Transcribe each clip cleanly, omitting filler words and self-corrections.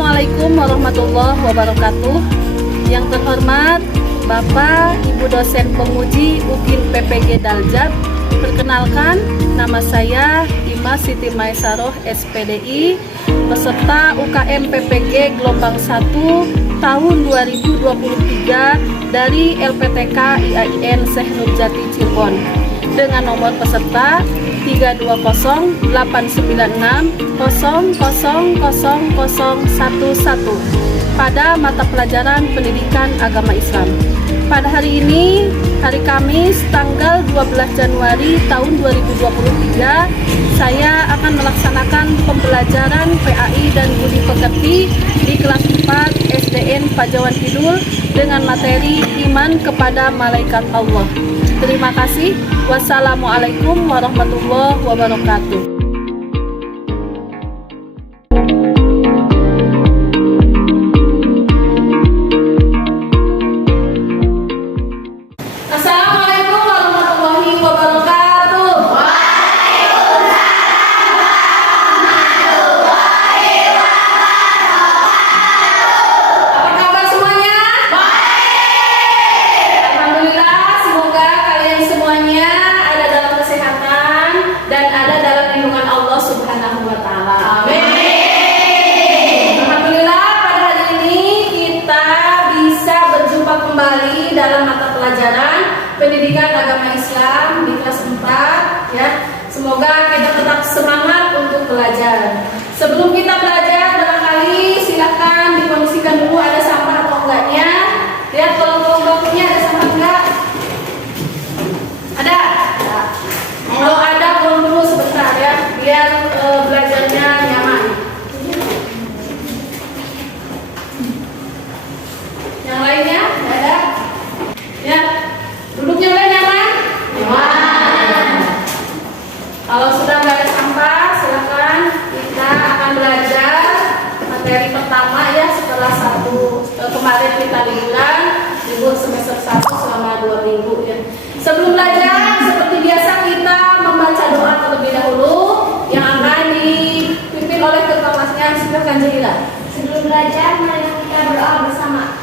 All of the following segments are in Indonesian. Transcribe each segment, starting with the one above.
Assalamualaikum warahmatullahi wabarakatuh. Yang terhormat Bapak Ibu dosen penguji UKIN PPG Daljab. Perkenalkan, nama saya Ima Siti Maesaroh SPDI, peserta UKM PPG Gelombang 1 tahun 2023 dari LPTK IAIN Syekh Nurjati Cirebon dengan nomor peserta 32089600011 pada mata pelajaran Pendidikan Agama Islam. Pada hari ini, hari Kamis tanggal 12 Januari tahun 2023, saya akan melaksanakan pembelajaran PAI dan Budi Pekerti di kelas 4 SDN Pajawan Kidul dengan materi Iman kepada Malaikat Allah. Terima kasih. Wassalamualaikum warahmatullahi wabarakatuh. Assalamualaikum warahmatullahi wabarakatuh. Apa kabar semuanya? Alhamdulillah, semoga kalian semuanya ada dalam kesehatan dan ada dalam lindungan Allah Subhanahu wa taala. Amin. Alhamdulillah, pada hari ini kita bisa berjumpa kembali dalam mata pelajaran Pendidikan Agama Islam di kelas 4 ya. Semoga kita tetap semangat untuk belajar. Sebelum kita belajar, barangkali silakan dikondisikan dulu ada sampah atau enggaknya. Lihat kolong-kolongnya ada sampah enggak? Ada? Kalau ada, buang dulu sebentar ya, biar belajarnya nyaman. Yang lainnya ada? Ya, duduknya udah nyaman? Nyaman. Kalau sudah nggak ada sampah, silakan kita akan belajar materi pertama ya setelah kemarin kita libur semester 1 selama 2 minggu ya. Sebelum belajar, seperti biasa kita membaca doa terlebih dahulu yang akan dipimpin oleh ketua kelasnya. Silakan Jahila. Sebelum belajar, mari kita berdoa bersama.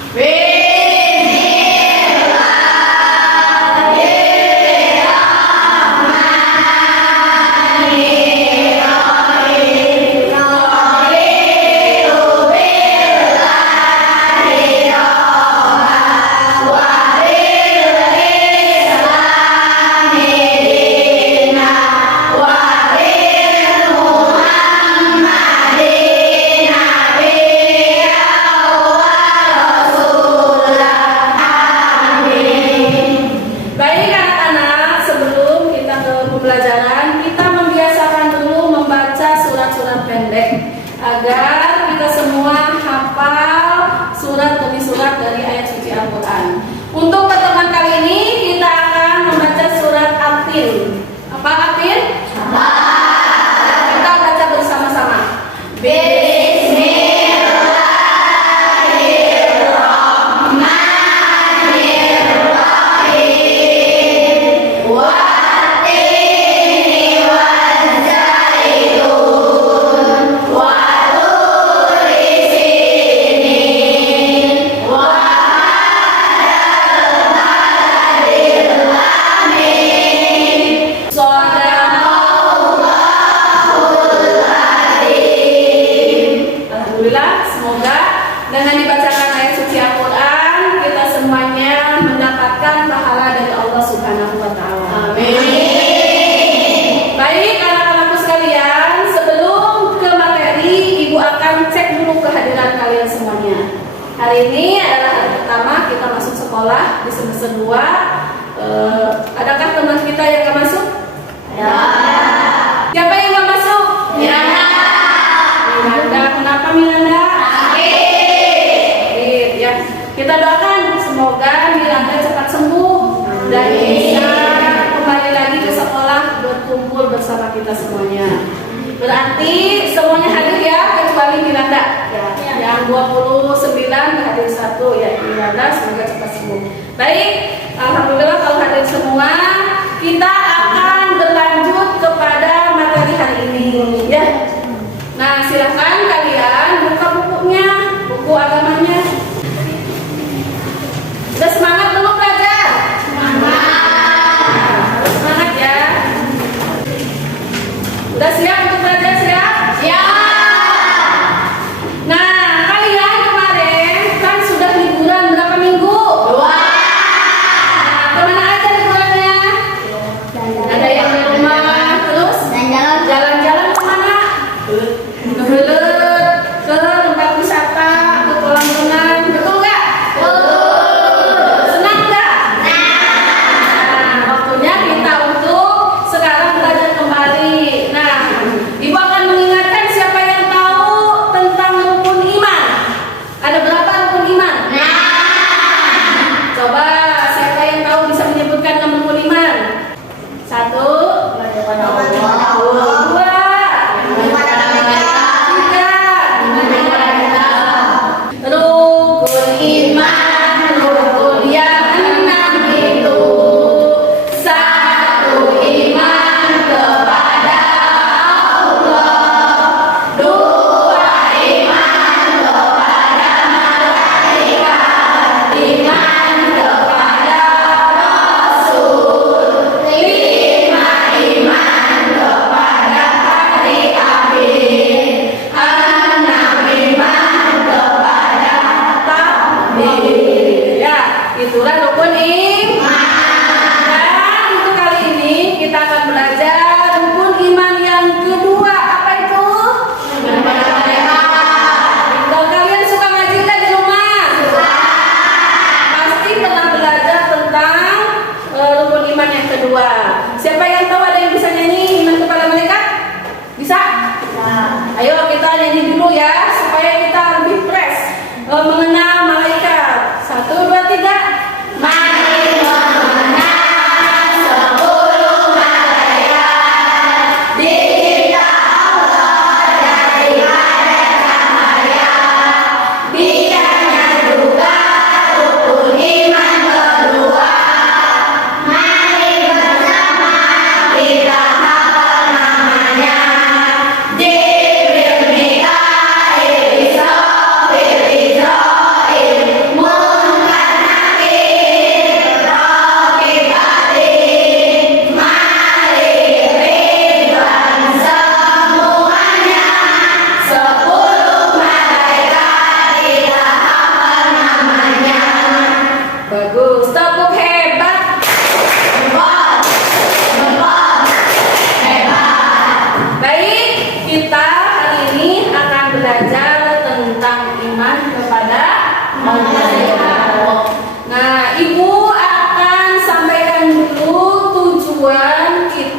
Pembelajaran kita membiasakan dulu membaca surat-surat pendek agar kita semua hafal surat demi surat dari ayat suci Al-Quran. Untuk pertemuan kali ini kita akan membaca surat At-Tin. Apa At-Tin? Kita baca bersama-sama. Alhamdulillah, semoga dengan dibacakan ayat suci Al-Quran kita semuanya mendapatkan pahala dari Allah Subhanahu wa taala. Amin. Baik, anak-anakku sekalian, sebelum ke materi, Ibu akan cek dulu kehadiran kalian semuanya. Hari ini adalah hari pertama kita masuk sekolah di semester 2. Adakah teman kita yang gak masuk? Ya. Siapa yang gak masuk? Ya. Miranda, kenapa Miranda? Sakit. Ya, kita doakan semoga Miranda cepat sembuh dan bisa kembali lagi ke sekolah berkumpul bersama kita semuanya. Berarti semuanya hadir ya, kecuali Miranda. Ya. Yang 29 hadir 1 ya Miranda, semoga cepat sembuh. Baik, alhamdulillah kalau hadir semua, kita akan berlanjut kepada materi hari ini ya. Nah, silahkan kalian buka bukunya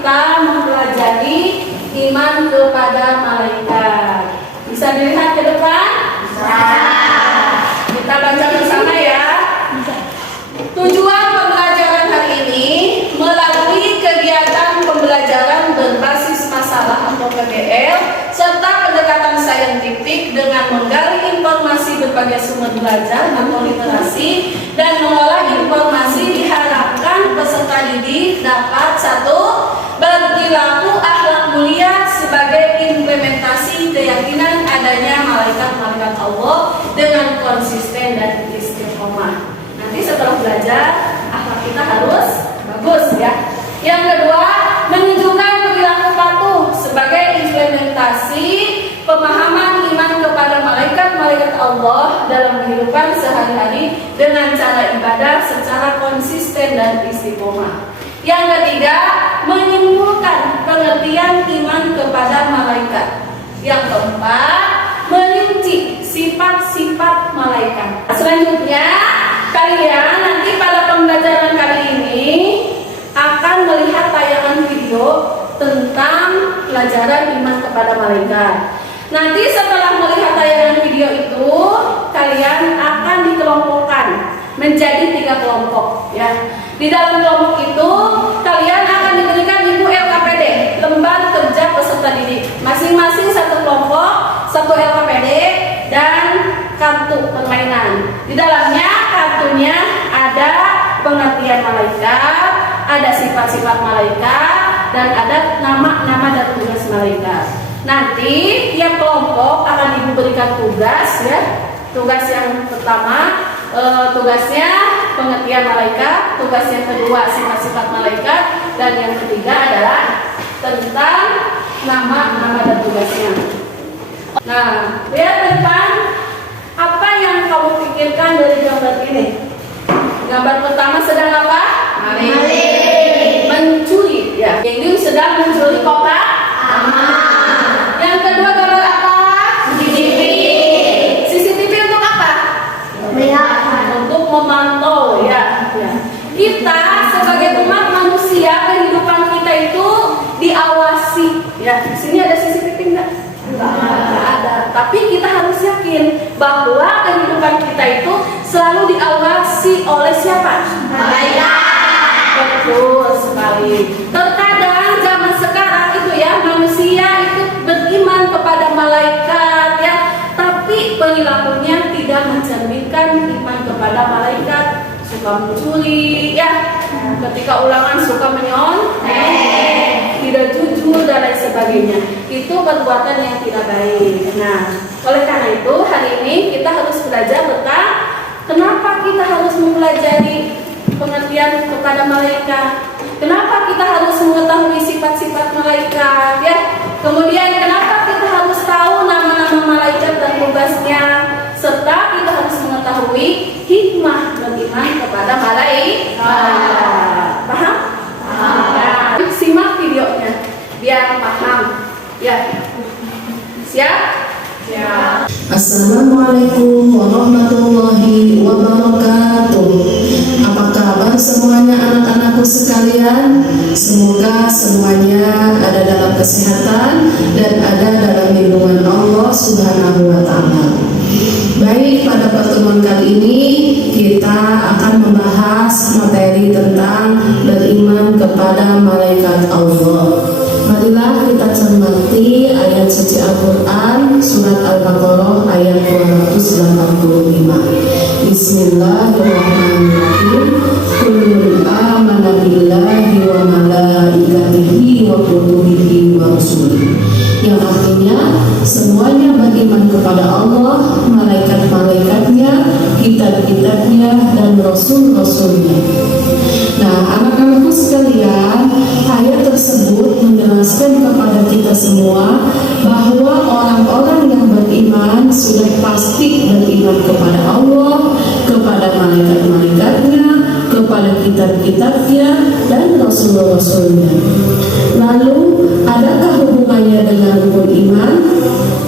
kita mempelajari iman kepada malaikat. Bisa dilihat ke depan? Bisa. Kita baca bersama ya. Tujuan pembelajaran hari ini melalui kegiatan pembelajaran berbasis masalah atau PBL serta pendekatan saintifik dengan menggali informasi berbagai sumber belajar atau literasi dan mengolah informasi diharapkan peserta didik dapat 1. Berperilaku akhlak mulia sebagai implementasi keyakinan adanya malaikat-malaikat Allah dengan konsisten dan istiqomah. Nanti setelah belajar, akhlak kita harus bagus ya. Yang kedua, menunjukkan perilaku patuh sebagai implementasi pemahaman iman kepada malaikat-malaikat Allah dalam kehidupan sehari-hari dengan cara ibadah secara konsisten dan istiqomah. Yang ketiga, menyimpulkan pengertian iman kepada malaikat. Yang keempat, merinci sifat-sifat malaikat. Selanjutnya, kalian nanti pada pembelajaran kali ini akan melihat tayangan video tentang pelajaran iman kepada malaikat. Nanti setelah melihat tayangan video itu, kalian akan dikelompokkan menjadi 3 kelompok ya. Di dalam kelompok itu kalian akan diberikan buku LKPD, lembar kerja peserta didik. Masing-masing satu kelompok, satu LKPD dan kartu permainan. Di dalamnya kartunya ada pengertian malaikat, ada sifat-sifat malaikat, dan ada nama-nama dan tugas malaikat. Nanti tiap kelompok akan diberikan tugas ya. Tugas yang pertama tugasnya pengertian malaikat, tugas yang kedua sifat-sifat malaikat, dan yang ketiga adalah tentang nama-nama dan tugasnya. Nah, lihat depan, apa yang kamu pikirkan dari gambar ini? Gambar pertama sedang apa? Mencuri ya. Yang sedang mencuri kotak amal. Yang kedua gambar apa? CCTV. CCTV untuk apa? Untuk memantau ya. Kita sebagai umat manusia, kehidupan kita itu diawasi ya. Di sini ada CCTV enggak? Enggak ada. Tapi kita harus yakin bahwa kehidupan kita itu selalu diawasi oleh siapa? Malaikat. Betul sekali. Terkadang zaman sekarang itu ya, manusia itu beriman kepada malaikat ya, tapi perilakunya tidak mencerminkan iman kepada malaikat. Suka mencuri ya, ketika ulangan suka menyontek, tidak jujur dan lain sebagainya. Itu perbuatan yang tidak baik. Nah, oleh karena itu hari ini kita harus belajar tentang kenapa kita harus mempelajari pengertian kepada malaikat. Kenapa kita harus mengetahui sifat-sifat malaikat ya? Kemudian kenapa kita harus tahu nama-nama malaikat dan tugasnya, serta kita harus mengetahui hikmah beriman kepada malaikat. Paham? Nah, simak videonya biar paham. Ya. Siap? Ya. Assalamualaikum warahmatullahi wabarakatuh. Apa kabar semuanya anak-anakku sekalian? Semoga semuanya ada dalam kesehatan dan ada dalam lindungan Allah Subhanahu wa ta'ala. Baik, pada pertemuan kali ini kita akan membahas materi tentang beriman kepada malaikat Allah. Marilah kita cermati ayat suci Al-Quran surat Al-Baqarah ayat 285. Bismillahirrahmanirrahim. Kullun amana billahi wa malaikatihi wa kutubihi wa rusulihi. Yang artinya semuanya beriman kepada Allah, malaikat-malaikatnya, kitab-kitabnya, dan rasul-rasulnya. Nah, anak-anakku sekalian, ayat tersebut menjelaskan kepada kita semua bahwa orang-orang yang beriman sudah pasti beriman kepada Allah, kepada malaikat-malaikatnya, kepada kitab-kitabnya, dan rasul-rasulnya. Lalu, adakah hubungannya dengan rukun iman?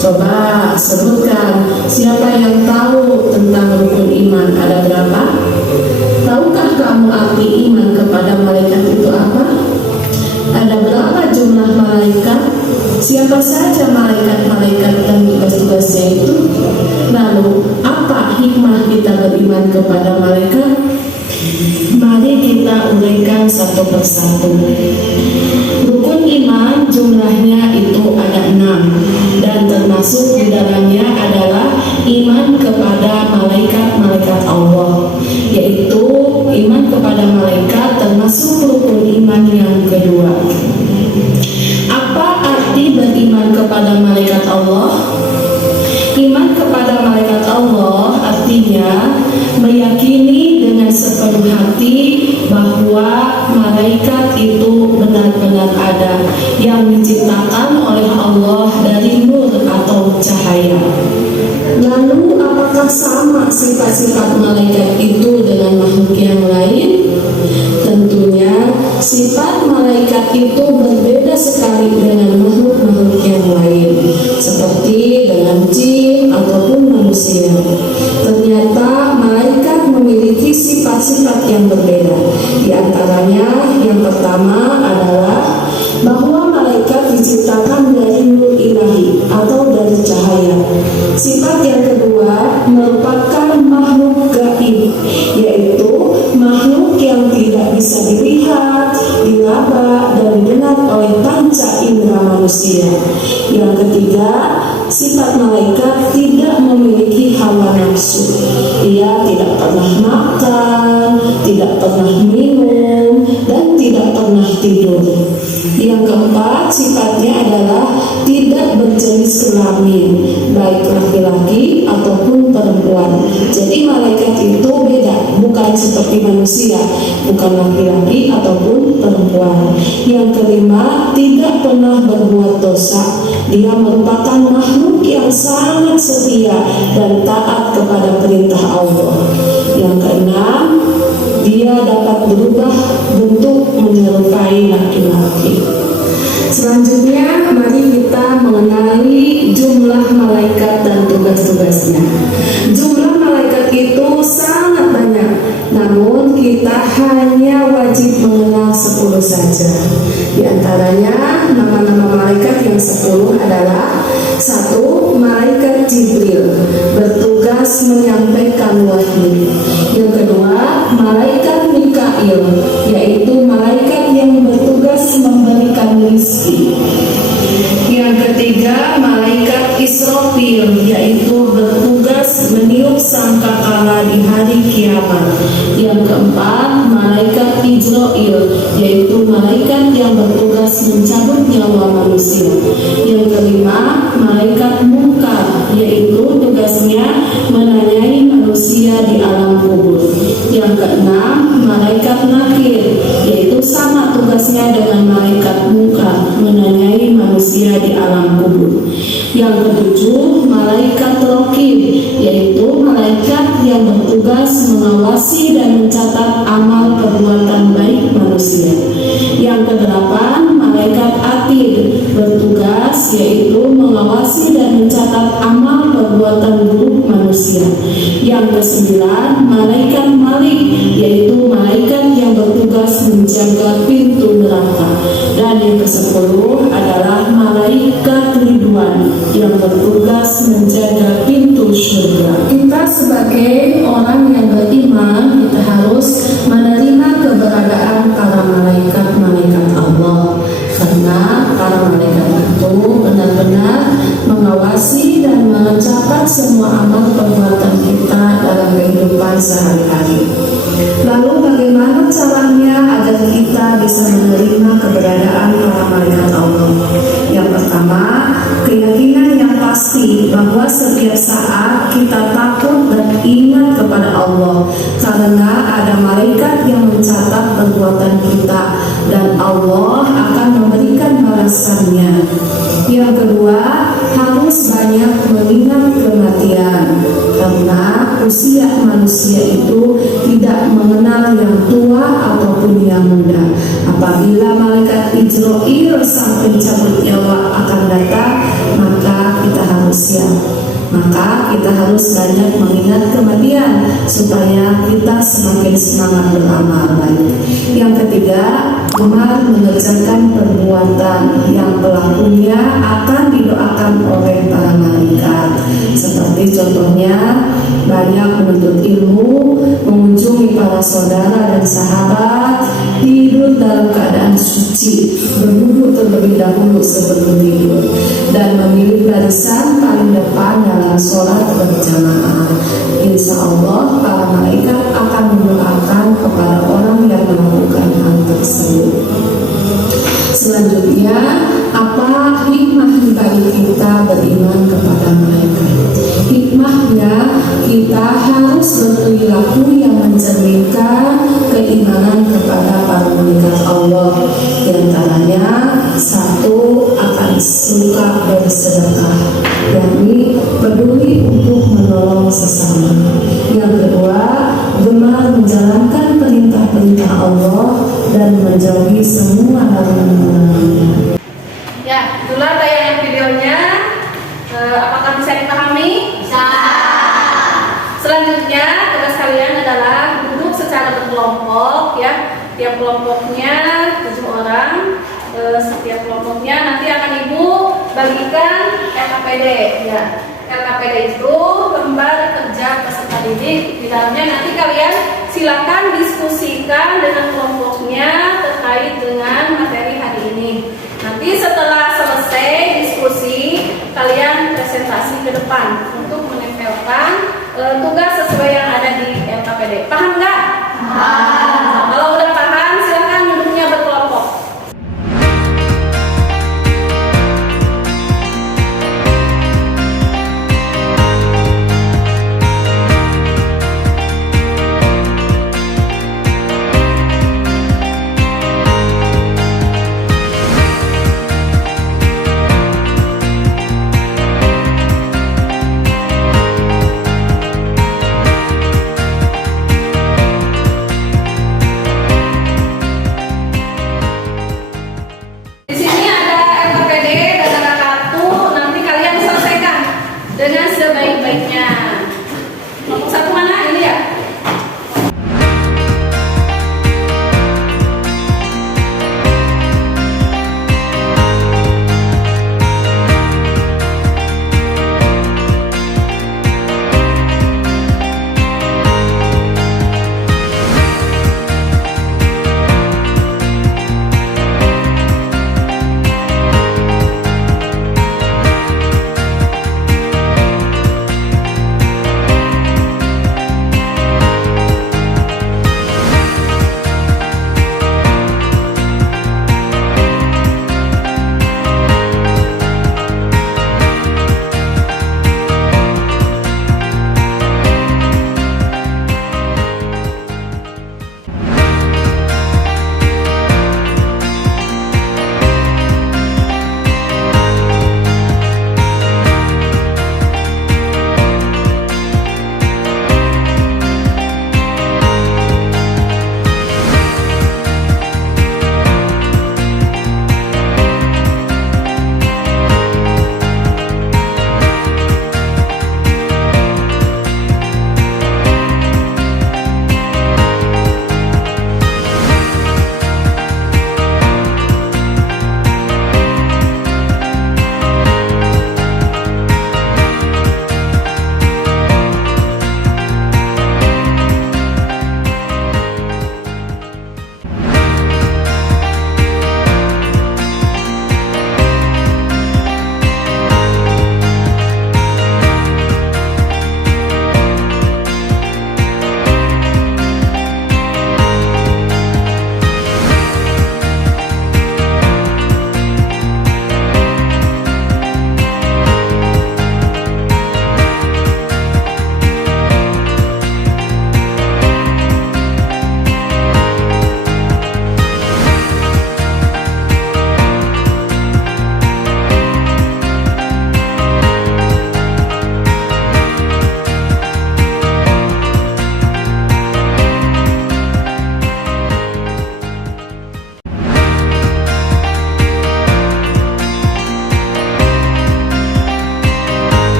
Coba sebutkan, siapa yang tahu tentang rukun iman ada berapa? Tahukah kamu arti iman kepada malaikat itu apa? Ada berapa jumlah malaikat? Siapa saja malaikat-malaikat dan tugas-tugasnya itu? Lalu, apa hikmah kita beriman kepada malaikat? Mari kita uraikan satu persatu. Rukun iman jumlahnya itu ada 6, dan termasuk di dalamnya adalah iman kepada malaikat-malaikat Allah, yaitu iman kepada malaikat termasuk rukun iman yang kedua. Apa arti beriman kepada malaikat Allah? Iman kepada malaikat Allah artinya meyakini dengan sepenuh hati bahwa malaikat itu benar-benar ada, yang diciptakan oleh Allah dari nur atau cahaya. Lalu apakah sama sifat-sifat malaikat itu dengan makhluk yang lain? Tentunya sifat malaikat itu berbeda sekali dengan makhluk-makhluk yang lain, seperti dengan jin ataupun manusia. Ternyata malaikat memiliki sifat-sifat yang berbeda. Di antaranya yang pertama adalah bahwa malaikat diciptakan dari nur ilahi atau dari cahaya. Sifat yang kedua merupakan makhluk gaib, yaitu makhluk yang tidak bisa dilihat, diraba, dan didengar oleh panca indera manusia. Yang ketiga, sifat malaikat tidak memiliki hawa nafsu. Ia tidak pernah makan, tidak pernah minum, dan tidak pernah tidur. Yang keempat, sifatnya adalah tidak berjenis kelamin, baik laki-laki ataupun perempuan. Jadi malaikat itu beda, bukan seperti manusia, bukan laki-laki ataupun perempuan. Yang kelima, tidak pernah berbuat dosa. Dia merupakan makhluk yang sangat setia dan taat kepada perintah Allah. Yang keenam, dia dapat berubah bentuk menyerupai laki-laki. Selanjutnya, mari kita mengenali jumlah malaikat dan tugas-tugasnya. Jumlah malaikat itu sangat banyak, namun kita hanya wajib mengenal 10 saja. Di antaranya, nama-nama malaikat yang 10 adalah: 1. Malaikat Jibril, bertugas menyampaikan wahyu. Yang kedua, malaikat Mikail, yaitu malaikat yang bertugas memberikan rezeki. Yang ketiga, malaikat Israfil, yaitu bertugas meniup sangkakala di hari kiamat. Yang keempat, malaikat Ijrail, yaitu malaikat yang bertugas mencabut nyawa manusia. Yang kelima, malaikat Munkar, yaitu tugasnya menanyai manusia di alam kubur. Yang keenam, malaikat Nakir, yaitu sama tugasnya dengan malaikat Munkar, menanyai manusia di alam kubur. Yang ketujuh, malaikat Raqib, yaitu malaikat yang bertugas mengawasi dan mencatat amal perbuatan baik manusia. Yang kedelapan, malaikat Atid, bertugas yaitu mengawasi dan mencatat amal perbuatan buruk manusia. Yang kesembilan, malaikat Malik, yaitu malaikat yang bertugas menjaga pintu neraka. Dan yang ke-10 adalah malaikat Ridwan, yang bertugas menjaga pintu surga. Kita sebagai orang yang beriman, kita harus menerima keberadaan para malaikat-malaikat Allah, karena para malaikat itu benar-benar mengawasi dan mencatat semua amal perbuatan kita dalam kehidupan sehari-hari. Lalu bagaimana caranya agar kita bisa menerima keberadaan para malaikat Allah? Yang pertama, keyakinan yang pasti bahwa setiap saat kita takut dan ingat kepada Allah, karena ada malaikat yang mencatat perbuatan kita dan Allah akan memberikan balasannya. Yang kedua, harus banyak mengingat kematian, karena usia manusia itu tidak mengenal yang tua ataupun yang muda. Apabila malaikat Ijrail sang pencabut nyawa akan datang, maka kita harus siap. Maka kita harus banyak mengingat kematian supaya kita semakin semangat beramal baik. Yang ketiga, gemar mengerjakan perbuatan waktunya banyak menuntut ilmu, mengunjungi para saudara dan sahabat, tidur dalam keadaan suci, berwudu terlebih dahulu sebelum tidur, dan memilih barisan paling depan dalam sholat berjamaah. Insya Allah para malaikat akan mendoakan kepada orang yang melakukan hal tersebut. Selanjutnya, apa hikmah bagi kita beriman kepada malaikat? Hikmahnya, kita harus berperilaku yang mencerminkan keimanan kepada para malaikat Allah. Di antaranya, satu, akan suka bersedekah, yakni peduli untuk menolong sesama. Yang kedua, gemar menjalankan perintah-perintah Allah dan menjauhi semua larangan-larangannya. Ya, itulah tayangan videonya. Apakah bisa dipahami? Bisa. Selanjutnya tugas kalian adalah duduk secara berkelompok ya. Tiap kelompoknya 7 orang. Setiap kelompoknya nanti akan Ibu bagikan LKPD ya. LKPD itu lembar kerja peserta didik. Di dalamnya nanti kalian silakan diskusikan dengan kelompoknya terkait dengan materi hari ini. Nanti setelah selesai diskusi, kalian presentasi ke depan untuk menempelkan tugas sesuai yang ada di LKPD. Paham nggak? Paham. Kalau udah paham, silakan duduknya berkelompok.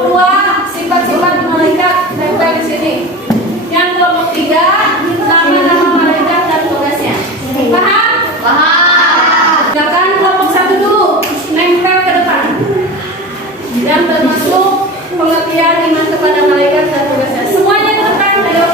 kelompok 2 sifat-sifat malaikat tempel di sini. Yang kelompok 3 nama-nama malaikat dan tugasnya. Paham? Paham. Silakan kelompok 1 dulu nempel ke depan. Yang termasuk pengertian iman kepada malaikat dan tugasnya. Semuanya ke depan, ayo.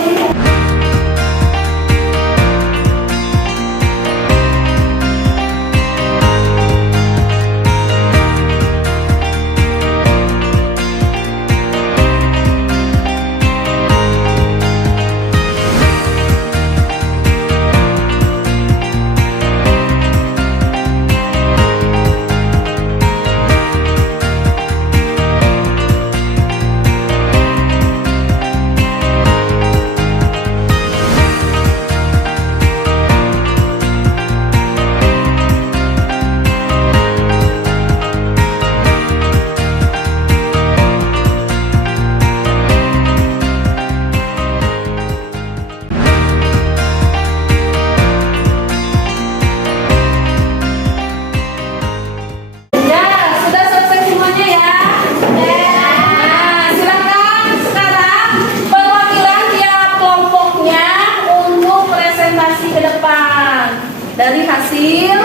Dari hasil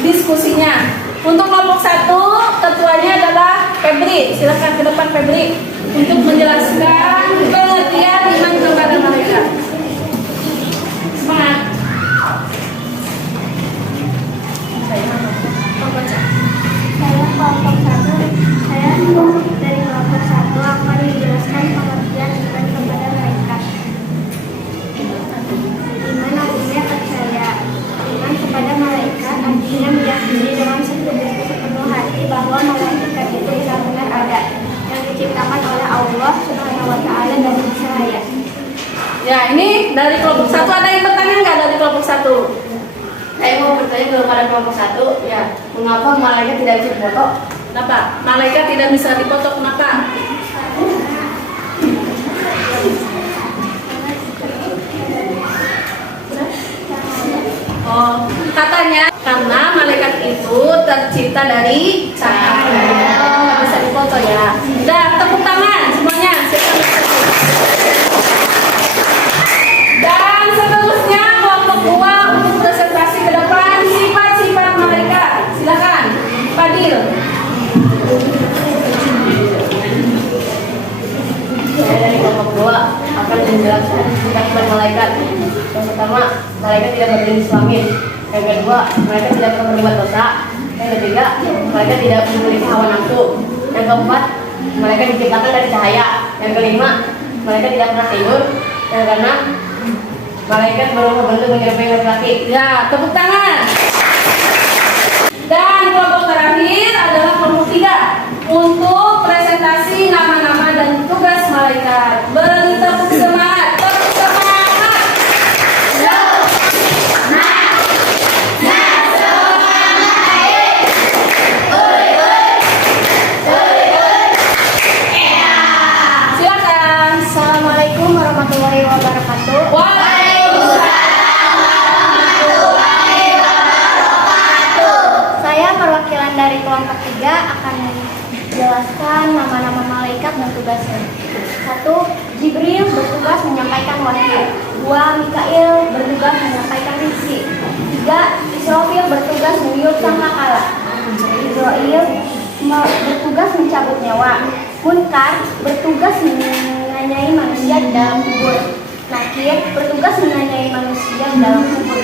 diskusinya. Untuk kelompok 1, ketuanya adalah Febri. Silakan ke depan Febri untuk menjelaskan pengertian iman kepada malaikat. Semangat. Saya kelompok 1. Saya dari kelompok 1 akan menjelaskan pengertian iman kepada malaikat. Iman artinya percaya. Iman kepada malaikat artinya meyakini dengan sepenuh hati bahwa malaikat itu benar-benar ada, yang diciptakan oleh Allah Subhanahu wa Ta'ala dari cahaya. Ya, ini dari kelompok 1 ada yang bertanya nggak dari kelompok 1? Saya mau bertanya kepada kelompok 1, Ya, mengapa malaikat tidak bisa difoto? kenapa? Malaikat tidak bisa dipoto, kenapa? Oh, katanya karena malaikat itu tercipta dari cahaya. Nggak bisa dipoto ya. Dan tepuk tangan semuanya. Dan seterusnya kelompok 2 untuk presentasi ke depan sifat-sifat malaikat. Silakan, Fadil. Saya dari kelompok 2 akan menjelaskan sifat malaikat. Yang pertama, malaikat tidak berjenis kelamin. Yang kedua, malaikat tidak pernah berbuat dosa. Yang ketiga, malaikat tidak memiliki hawa nafsu. Yang keempat, malaikat diciptakan dari cahaya. Yang kelima, malaikat tidak pernah tidur. Yang keenam, malaikat berumur bentuk menyerupai laki-laki. Ya, tepuk tangan. Dan kelompok terakhir adalah kelompok 3 untuk presentasi nama-nama dan tugas malaikat. Beri tepuk semangat. Tepuk semangat. Silakan. Assalamualaikum warahmatullahi wabarakatuh. Saya perwakilan dari kelompok 3 akan menjelaskan nama-nama malaikat dan tugasnya. 1. Jibril bertugas menyampaikan wahyu. 2. Mikail bertugas menyampaikan rezeki. 3. Israfil bertugas meniup sangkakala. Israil bertugas mencabut nyawa. Munkar bertugas menanyai manusia di dalam kubur. Nakir bertugas menanyai manusia di dalam kubur.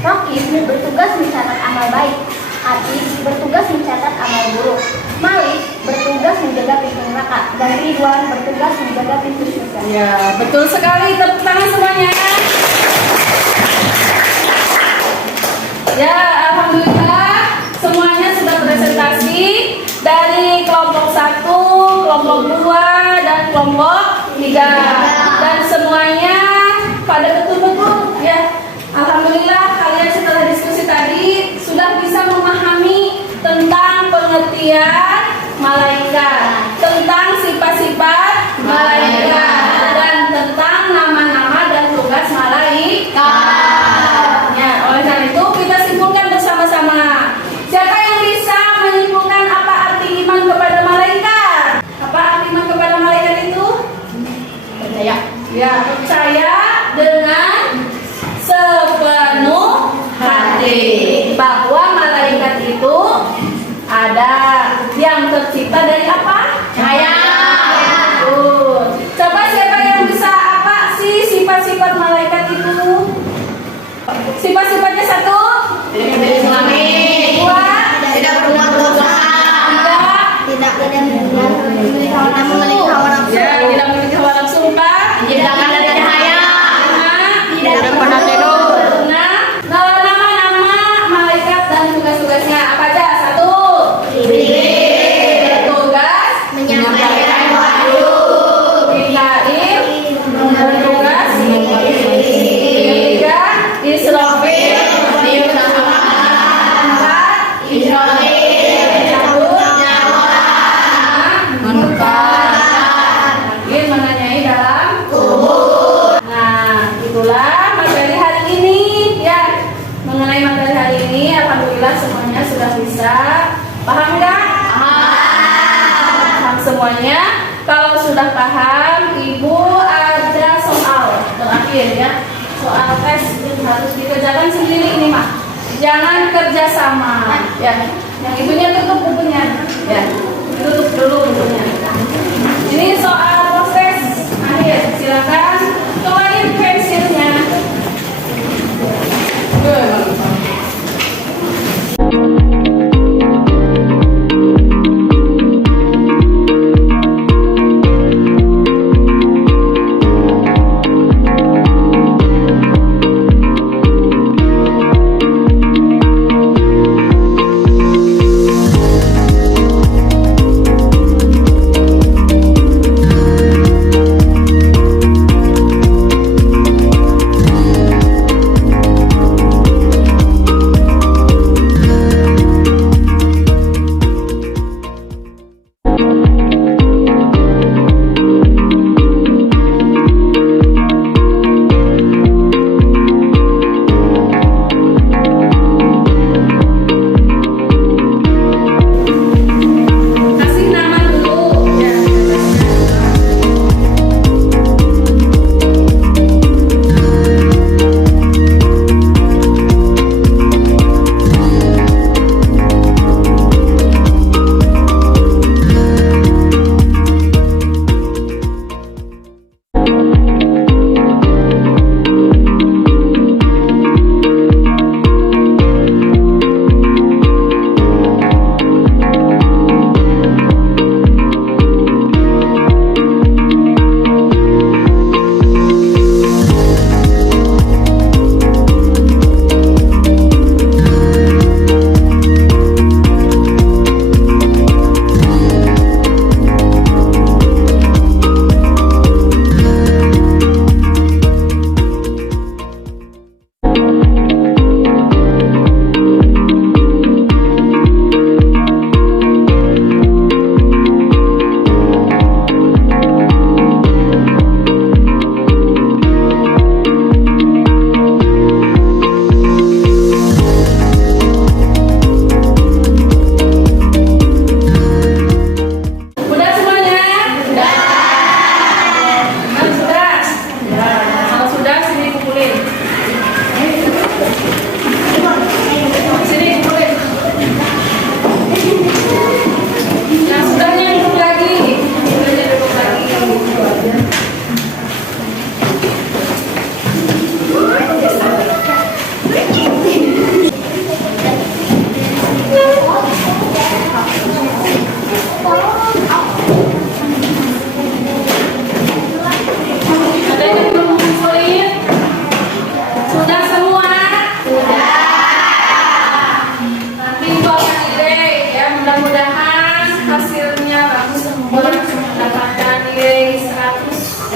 Rokib bertugas mencatat amal baik. Atid bertugas mencatat amal buruk. Malik bertugas menjaga pintu neraka. Dan Ridwan bertugas menjaga pintu surga. Ya, betul sekali. Tepuk tangan semuanya. Ya, alhamdulillah semuanya sudah presentasi dari kelompok 1, kelompok 2, dan kelompok 3. Dan semuanya pada betul-betul ya. Alhamdulillah kalian setelah diskusi tadi sudah bisa memahami tentang pengertian malaikat, tentang sifat-sifat malaikat, dan tentang nama-nama dan tugas malaikat. Ya, oleh karena itu kita simpulkan bersama-sama. Siapa yang bisa menyimpulkan apa arti iman kepada malaikat? Apa arti iman kepada semuanya. Kalau sudah paham, Ibu ada soal terakhir ya. Soal tes harus dikerjakan sendiri ini mah. Jangan kerjasama. Ya, yang ibunya tutup bukunya. Ya, tutup dulu bukunya. Ini soal proses akhir. Silakan keluarin pensilnya. Kasih nama dulu. Ya, udah semuanya? Sudah. Sudah. Ya, kalau sudah sini kumpulin. Sini kumpulin. Nah, sudahnya duduk lagi. Sudahnya duduk lagi. Ada yang belum kumpulin? Sudah semua? Sudah. Nanti Ibu akan nilai ya, mudah-mudahan hasilnya bagus semua, mendapatkan nilai 100.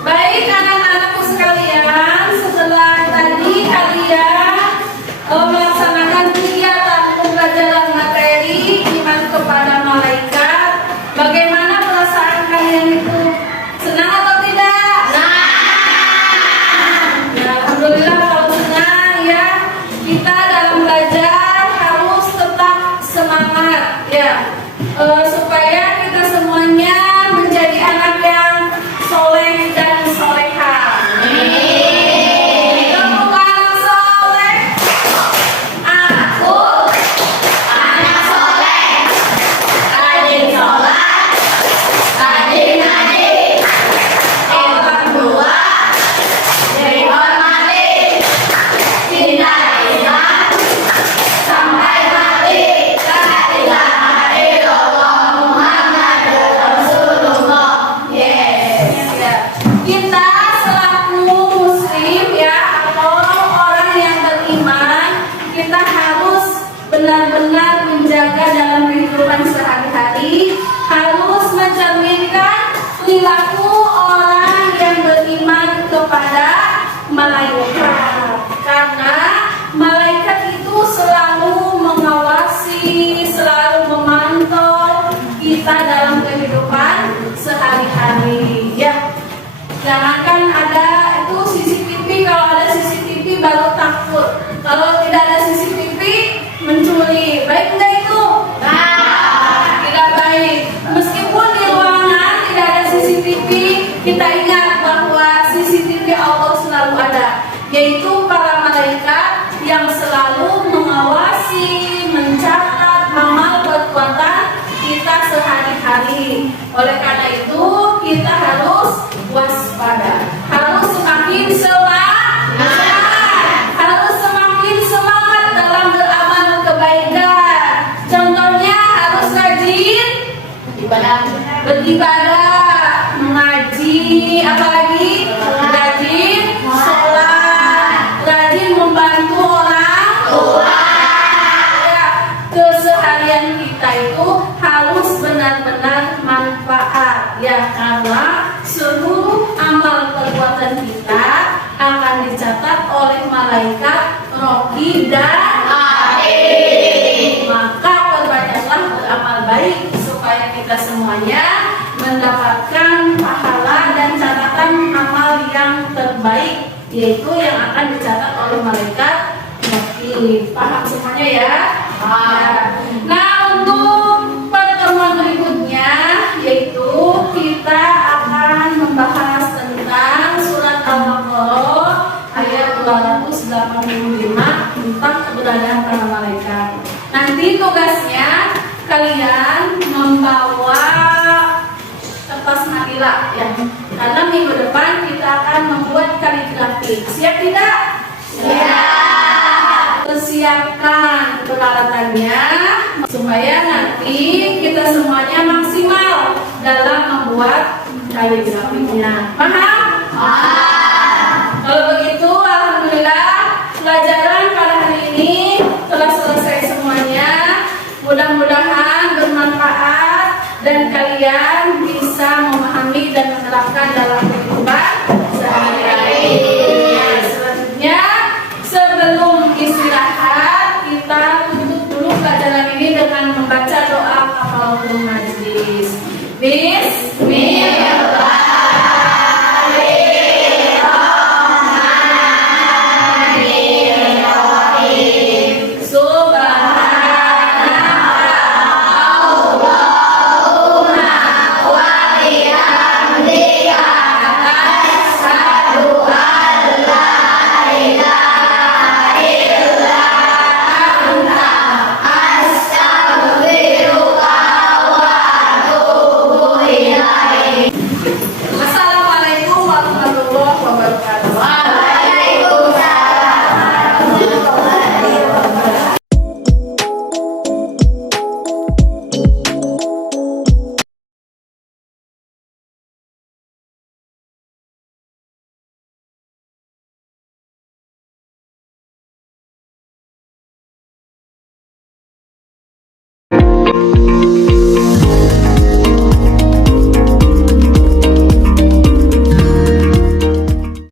Baik anak-anakku sekalian, setelah tadi kalian melaksanakan kegiatan pembelajaran materi iman kepada malaikat, bagaimana perasaan kalian itu? Senang atau tidak? Senang. Ya, alhamdulillah kalau senang ya. Kita dalam belajar harus tetap semangat ya, supaya kita semuanya menjadi anak yang soleh dan soleha. Kamu kan soleh? Aku anak soleh, rajin sholat, rajin ngaji, orang tua dihormati, cinta Islam sampai mati. La ilaha illallah Muhammadur Rasulullah. Yes. Ya. Kita selaku muslim ya, atau orang yang beriman, kita harus benar-benar menjaga dalam kehidupan sehari-hari, harus mencerminkan perilaku orang yang beriman kepada malaikat, karena malaikat itu selalu mengawasi, selalu memantau kita dalam kehidupan sehari-hari ya. Jangankan ada itu CCTV, kalau ada CCTV baru takut. Kalau tidak ada CCTV, mencuri hari. Oleh karena itu kita harus waspada, harus semakin semangat dalam beramal kebaikan. Contohnya harus rajin beribadah, mengaji, apalagi rajin sholat, rajin membantu orang tua. Ya, keseharian kita itu harus benar-benar manfaat, ya, karena seluruh amal perbuatan kita akan dicatat oleh malaikat Roqib dan Atid. Maka perbanyaklah beramal baik supaya kita semuanya mendapatkan pahala dan catatan amal yang terbaik, yaitu yang akan dicatat oleh malaikat Roqib. Paham semuanya ya? Nah, untuk pertemuan berikutnya yaitu kita akan membahas tentang surat Al-Baqarah ayat 285 tentang keberadaan para malaikat. Nanti tugasnya kalian membawa kertas manila, ya, karena minggu depan kita akan membuat kaligrafi. Siap tidak? Siap. Persiapkan peralatannya supaya nanti kita semuanya maksimal dalam membuat kaligrafinya. Paham? Kalau begitu, alhamdulillah pelajaran pada hari ini telah selesai semuanya. Mudah-mudahan bermanfaat dan kalian bisa memahami dan menerapkan dalam